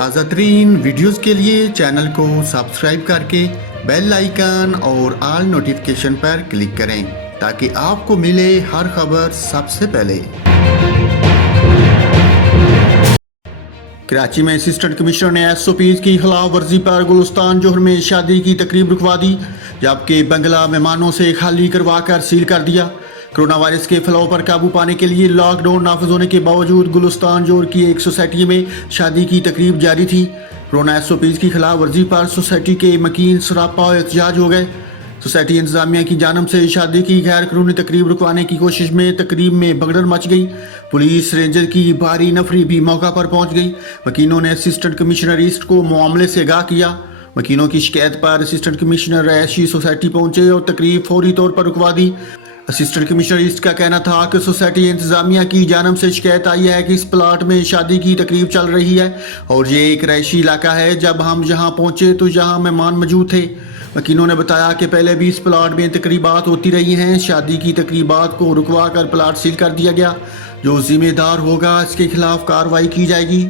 ताज़ा तरीन वीडियोज़ के लिए चैनल को सब्सक्राइब करके बेल आइकन और ऑल नोटिफिकेशन पर क्लिक करें ताकि आपको मिले हर खबर सबसे पहले। कराची में असिस्टेंट कमिश्नर ने SOPs की खिलाफ वर्जी पर गुलिस्तान जोहर में शादी की तकरीब रुकवा दी, जबकि बंगला मेहमानों से खाली करवा कर सील कर दिया। कोरोना वायरस के फैलाव पर काबू पाने के लिए लॉकडाउन नाफिज होने के बावजूद गुलिस्तान जोहर की एक सोसाइटी में शादी की तकरीब जारी थी। कोरोना SOPs की खिलाफ वर्जी पर सोसाइटी के मकीन सरापा और एहतजाज हो गए। सोसाइटी इंतजामिया की जानब से शादी की गैर कानूनी तकरीब रुकवाने की कोशिश में तकरीब में भगदड़ मच गई। पुलिस रेंजर की भारी नफरी भी मौका पर पहुंच गई। वकीलों ने असिस्टेंट कमिश्नर ईस्ट को मामले से आगाह किया। वकीलों की शिकायत पर असिस्टेंट कमिश्नर रहायशी सोसाइटी पहुंचे और तकरीब फौरी तौर पर रुकवा दी। असिस्टेंट कमिश्नर ईस्ट का कहना था कि सोसाइटी इंतजामिया की जानब से शिकायत आई है कि इस प्लाट में शादी की तकरीब चल रही है और ये एक रहायशी इलाका है। जब हम यहाँ पहुंचे तो यहाँ मेहमान मौजूद थे। वकीलों ने बताया कि पहले भी इस प्लाट में तकरीबात होती रही हैं। शादी की तकरीबात को रुकवा कर प्लाट सील कर दिया गया। जो जिम्मेदार होगा इसके खिलाफ कार्रवाई की जाएगी।